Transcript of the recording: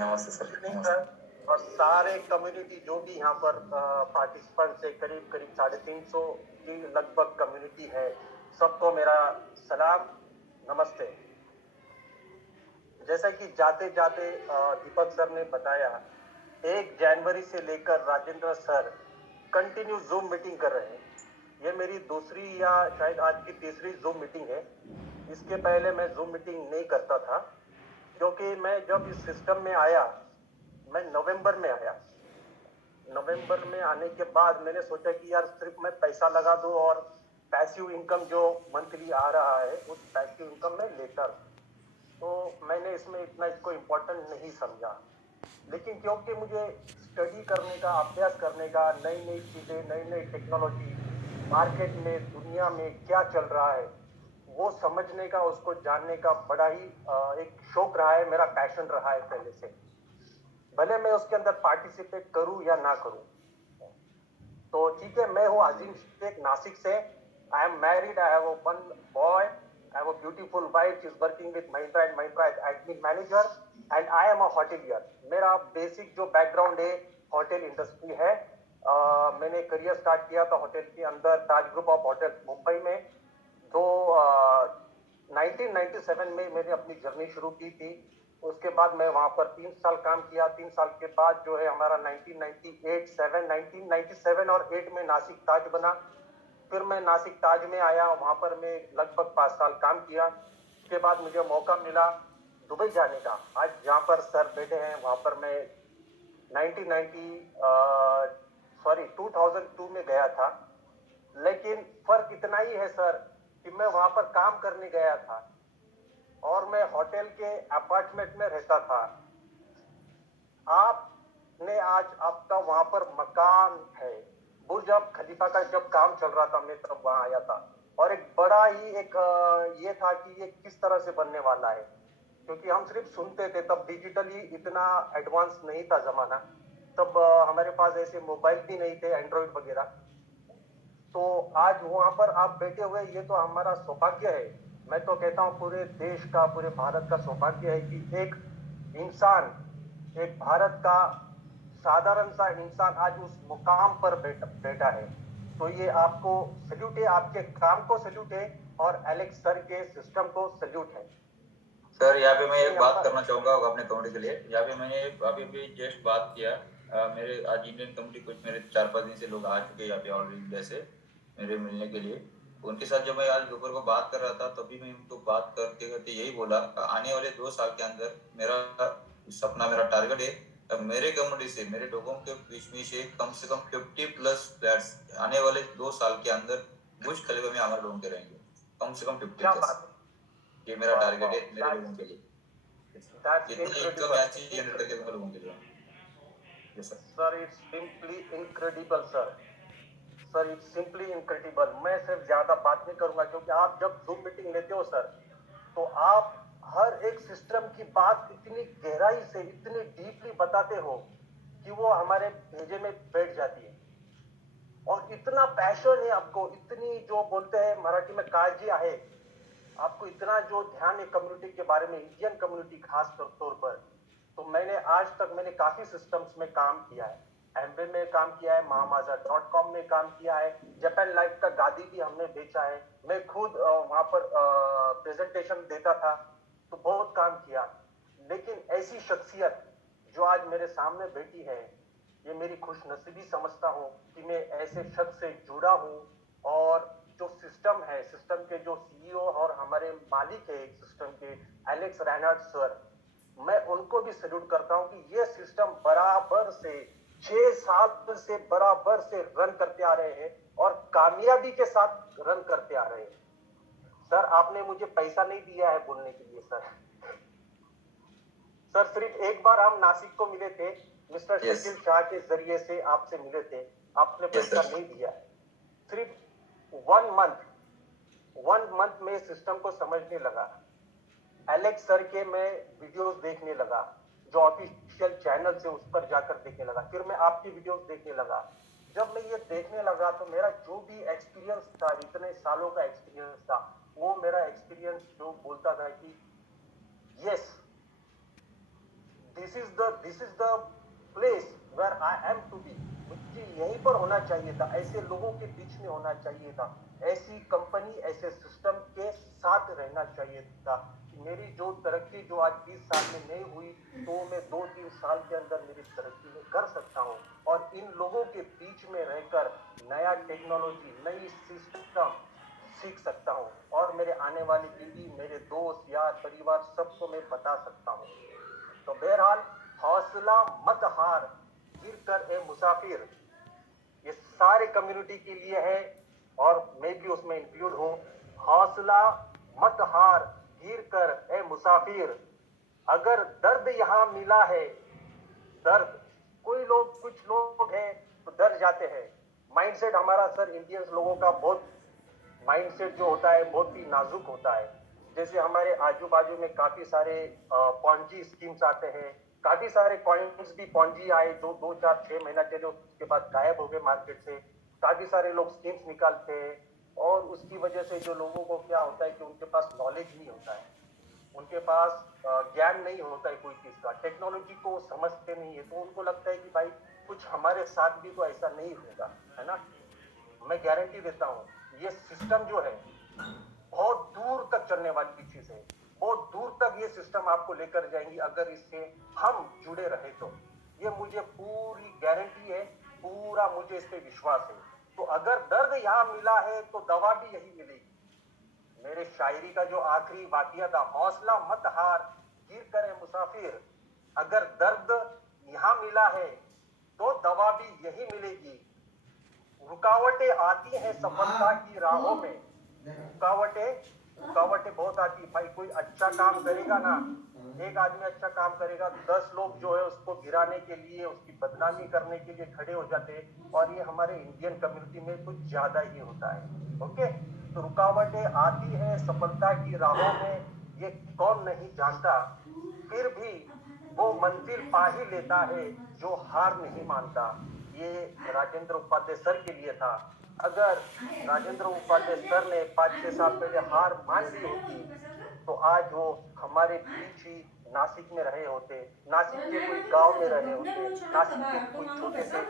नमस्ते सर, नहीं नमस्ते। सर, और सारे कम्युनिटी जो भी यहाँ पर पार्टिसिपेंट्स है, करीब करीब 350 की लगभग कम्युनिटी है, सबको मेरा सलाम, नमस्ते। जैसा कि जाते जाते दीपक सर ने बताया, 1 जनवरी से लेकर Rajendra sir continue zoom meeting कर रहे हैं। ये मेरी दूसरी या शायद आज की तीसरी जूम मीटिंग है। इसके पहले मैं जूम मीटिंग नहीं करता था, क्योंकि मैं जब इस सिस्टम में आया, मैं नवंबर में आया। नवंबर में आने के बाद मैंने सोचा कि यार सिर्फ मैं पैसा लगा दूं और पैसिव इनकम जो मंथली आ रहा है, उस पैसिव इनकम में लेता रहूं। तो मैंने इसमें इतना इसको इम्पोर्टेंट नहीं समझा। लेकिन क्योंकि मुझे स्टडी करने का, अभ्यास करने का, नई नई चीजें, नई नई टेक्नोलॉजी, मार्केट में, दुनिया में क्या चल रहा है, वो समझने का, उसको जानने का बड़ा ही एक शौक रहा है, मेरा पैशन रहा है पहले से। भले मैं उसके अंदर पार्टिसिपेट करूं या ना करूं। तो ठीक है, मैं हूँ अजीम शेख, नासिक से। I am married, I have one boy, I have a beautiful wife, is working with Mahindra and Mahindra as admin manager, and I am a hotelier. मेरा बेसिक जो बैकग्राउंड है, होटल इंडस्ट्री है। मैंने करियर स्टार्ट किया था होटल के अंदर, Taj group of hotel Mumbai में। तो 1997 में मैंने अपनी जर्नी शुरू की थी। उसके बाद मैं वहां पर 3 साल काम किया। 3 साल के बाद जो है हमारा 1997 और 8 में नासिक ताज बना। फिर मैं नासिक ताज में आया, वहां पर मैं लगभग 5 साल काम किया। उसके बाद मुझे मौका मिला दुबई जाने का। आज जहाँ पर सर बैठे हैं, वहां पर मैं 2002 में गया था। लेकिन फर्क इतना ही है सर, कि मैं वहां पर काम करने गया था और मैं होटल के अपार्टमेंट में रहता था। आपने आज आपका वहां पर मकान है। बुर्ज खलीफा का जब काम चल रहा था, मैं तब वहां आया था। और एक बड़ा ही एक ये था कि ये किस तरह से बनने वाला है, क्योंकि हम सिर्फ सुनते थे। तब डिजिटली इतना एडवांस नहीं था जमाना। तब हमारे पास ऐसे मोबाइल भी नहीं थे, एंड्रॉइड वगैरह। तो आज वहां पर आप बैठे हुए, ये तो हमारा सौभाग्य है। मैं तो कहता हूँ पूरे देश का, पूरे भारत का सौभाग्य है कि एक इंसान, एक भारत का साधारण सा इंसान आज उस मुकाम पर बैठा है। तो ये आपको सल्यूट है, आपके काम को सल्यूट है, और एलेक्स सर के सिस्टम को सल्यूट है। सर यहाँ पे मैं मैं एक यहाँ बात पर करना चाहूंगा अपने कम्युनिटी के लिए। यहाँ पे मैंने अभी भी जस्ट बात किया। मेरे आज इंडियन कम्युनिटी कुछ मेरे 4-5 दिन से लोग आ चुके हैं यहाँ पे ऑलरेडी इंडिया से मेरे मिलने के लिए। उनके साथ जब मैं आज दोपहर को बात कर रहा था, तभी मैं उनको बात करते करते यही बोला, आने वाले 2 साल के अंदर मेरा सपना, मेरा टारगेट है, मेरे कम्युनिटी से, मेरे लोगों के बीच में से कम 50+ फ्लैट्स आने वाले 2 साल के अंदर बुर्ज खलीफा में हमारे लोगों के रहेंगे, कम से कम 50 क्या प्लस। बात ये है, मेरा वाह टारगेट वाह, है मेरे लोगों के लिए। दैट्स इतना इनकम इनक्रेडिबल। यहाँ से जनरेट करके दूंगा लोगों के लिए। Yes sir. Sir it's simply incredible sir. Sir it's simply incredible. मैं सिर्फ ज्यादा बात नहीं करूंगा, क्योंकि आप जब जूम मीटिंग लेते हो सर, तो आप हर एक सिस्टम की बात इतनी गहराई से, इतनी डीपली बताते हो कि वो हमारे भेजे में बैठ जाती है। और इतना पैशन है आपको, इतनी जो बोलते हैं मराठी में काळजी है, आपको इतना जो ध्यान है कम्युनिटी के बारे में, इंडियन कम्युनिटी खास तौर पर। तो मैंने आज तक मैंने काफी सिस्टम्स में काम किया है। एम्बे में काम किया है, महामाजा.com में काम किया है, जापान लाइफ का गादी भी हमने बेचा है। मैं खुद वहां पर प्रेजेंटेशन देता था। तो बहुत काम किया। लेकिन ऐसी शख्सियत जो आज मेरे सामने बैठी है, ये मेरी खुशनसीबी समझता हूँ कि मैं ऐसे शख्स से जुड़ा हूँ। और जो सिस्टम है, सिस्टम के जो सीईओ और हमारे मालिक है सिस्टम के, एलेक्स रैनार्ड सर, मैं उनको भी सल्यूट करता हूँ कि ये सिस्टम बराबर से 6 साल से बराबर से रन करते आ रहे हैं, और कामयाबी के साथ रन करते आ रहे हैं। सर आपने मुझे पैसा नहीं दिया है बोलने के लिए सर। सर सिर्फ एक बार हम नासिक को मिले थे, मिस्टर यस। शकील शाह के जरिए से आपसे मिले थे। आपने यस पैसा सर। नहीं दिया है। सिर्फ 1 मंथ में सिस्टम को समझने लगा। एलेक्स सर के मैं वीडियोस देखने लगा, जो ऑफिशियल चैनल से उस पर जाकर देखने लगा। फिर मैं आपकी वीडियोस देखने लगा। जब मैं ये देखने लगा, तो मेरा जो भी एक्सपीरियंस था, इतने सालों का एक्सपीरियंस था, वो मेरा एक्सपीरियंस जो बोलता था कि yes, this is the place where I am to be. मुझे यहीं पर होना चाहिए था, ऐसे लोगों के बीच में होना चाहिए था, ऐसी कंपनी ऐसे सिस्टम के साथ रहना चाहिए था। मेरी जो तरक्की जो आज 20 साल में नहीं हुई, तो मैं 2-3 साल के अंदर मेरी तरक्की में कर सकता हूँ। और इन लोगों के बीच में रहकर नया टेक्नोलॉजी, नई सिस्टम सीख सकता हूँ और मेरे आने वाली पीढ़ी, मेरे दोस्त यार परिवार सबको मैं बता सकता हूँ। तो बहरहाल, हौसला मत हार, गिर कर ए मुसाफिर, ये सारे कम्युनिटी के लिए है और मैं भी उसमें इंक्लूड हूँ। हौसला मत हार, गिर कर ए मुसाफिर, अगर दर्द यहाँ मिला है, दर्द, कोई लोग, कुछ लोग हैं तो डर जाते हैं। माइंडसेट हमारा सर इंडियंस लोगों का बहुत, माइंडसेट जो होता है बहुत ही नाजुक होता है। जैसे हमारे आजू बाजू में काफी सारे पॉन्जी स्कीम्स आते हैं, काफी सारे कॉइन्स भी पॉन्जी आए जो 2-4-6 महीना चले, उसके बाद गायब हो गए मार्केट से। काफी सारे लोग स्कीम्स निकालते हैं और उसकी वजह से जो लोगों को क्या होता है कि उनके पास नॉलेज नहीं होता है, उनके पास ज्ञान नहीं होता है कोई चीज का, टेक्नोलॉजी को समझते नहीं है, तो उनको लगता है कि भाई कुछ हमारे साथ भी तो ऐसा नहीं होगा, है ना। मैं गारंटी देता हूँ ये सिस्टम जो है बहुत दूर तक चलने वाली चीज है, बहुत दूर तक ये सिस्टम आपको लेकर जाएंगी अगर इससे हम जुड़े रहे तो। ये मुझे पूरी गारंटी है, पूरा मुझे इस पे विश्वास है। तो अगर दर्द यहाँ मिला है तो दवा भी यही मिलेगी। मेरे शायरी का जो आखिरी वाकया था, हौसला मत हार, गिर करे मुसाफिर, अगर दर्द यहाँ मिला है तो दवा भी यही मिलेगी। रुकावटें आती हैं सफलता की राहों में, रुकावटें रुकावटें बहुत आती है भाई। कोई अच्छा काम करेगा ना, एक आदमी अच्छा काम करेगा, 10 लोग जो है उसको गिराने के लिए, उसकी बदनामी करने के लिए खड़े हो जाते हैं, और ये हमारे इंडियन कम्युनिटी में कुछ ज्यादा ही होता है। ओके, तो रुकावटें आती हैं सफलता की राहों में, ये कौन नहीं जानता, फिर भी वो मंजिल पा ही लेता है जो हार नहीं मानता। ये राजेंद्र उपाध्याय सर के लिए था। अगर राजेंद्र उपाध्याय सर ने 5-6 साल पहले हार मान ली होती तो आज वो हमारे बीच ही नासिक में रहे होते, नासिक के कोई गांव में रहे होते, नासिक के कोई छोटे से